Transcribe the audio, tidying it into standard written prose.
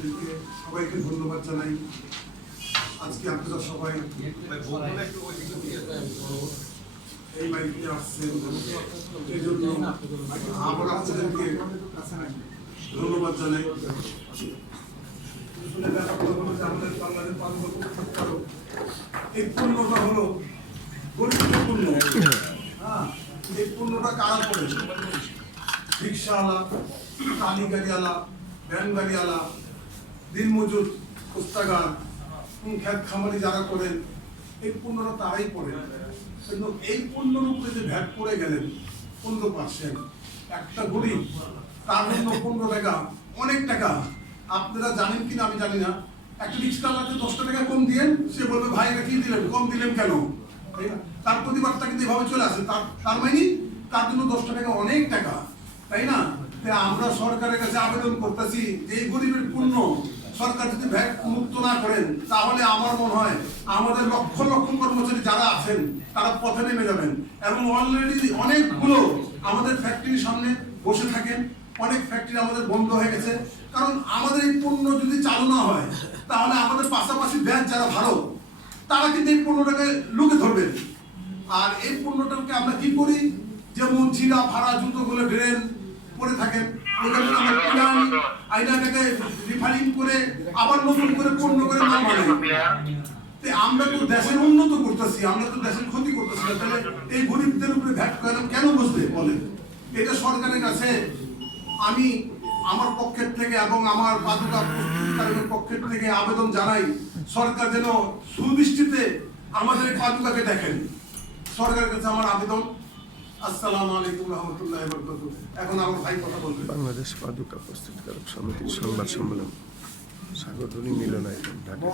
আপনাদেরকে সবাইকে ধন্যবাদ জানাই। আজকে আপনারা সবাই এই বাড়িতে আসছেন, এই জন্য আমরা আপনাদেরকে ধন্যবাদ জানাই। আমাদের বাংলাদেশ এই পণ্যটা হলো গরিবের পণ্য। হ্যাঁ, এই পণ্যটা কারা করে? রিক্সাওয়ালা, টালি গাড়িওয়ালা, ভ্যান গাড়িওয়ালা, দিনমজুর, কোস্তাগার, খেত খামারি যারা করেন, এই পণ্যটা তারাই করেন। কিন্তু এই পণ্যের উপরে যে ভ্যাট করে গেলেন 15%, একটা গরিব তার জন্য 15 টাকা অনেক টাকা। আপনারা জানেন কিনা আমি জানি না, একটা রিক্সাওয়ালাকে 10 টাকা কম দিয়েন, সে বলবে ভাই এটা কি দিলেন, কম দিলেন কেন? তাই না? তার প্রতিবাদটা কিন্তু এভাবে চলে আসে। তার মানে তার জন্য 10 টাকা অনেক টাকা, তাই না? আমরা সরকারের কাছে আবেদন করতেছি, এই গরিবের পণ্য সরকার যদি ভ্যাট মুক্ত না করেন, তাহলে আমার মনে হয় আমাদের লক্ষ লক্ষ কর্মচারী যারা আছেন তারা পথে নেমে যাবেন। এবং অলরেডি অনেকগুলো আমাদের ফ্যাক্টরির সামনে বসে থাকেন, অনেক ফ্যাক্টরি আমাদের বন্ধ হয়ে গেছে। কারণ আমাদের এই পণ্য যদি চালু না হয়, তাহলে আমাদের পাশাপাশি ব্যাচ যারা ভালো তারা কিন্তু এই পণ্যটাকে লুকে ধরবেন। আর এই পণ্যটাকে আমরা কি করি, যেমন ছিঁড়া ফাড়া জুতোগুলো ড্রেন পরে থাকেন, ওখানে আমরা পুরান আইনাটাকে রিফাইনিং করে আবার নতুন করে পণ্য করে মাল বানাই। আমরা তো দেশের উন্নত করতেছি, আমরা তো দেশের ক্ষতি করতেছি না। তাহলে এই গরিবদের উপরে ভ্যাট কেন বসবে বলেন? এটা সরকারের কাছে আমি আমার পক্ষের থেকে এবং আমার পাদুকা প্রস্তুতকারকের পক্ষের থেকে আবেদন জানাই, সরকার যেন সুদৃষ্টিতে আমাদের পাদুকাকে দেখেন। সরকারের কাছে আমার আবেদন। আসসালামু আলাইকুম রহমতুল্লাহি ওয়া বারাকাতুহু। এখন আমার ভাই কথা বলবেন। বাংলাদেশ পাদুকা প্রস্তুতকারক সমিতির সংবাদ সম্মেলন সাগররুনি মিলনায়তন ঢাকা।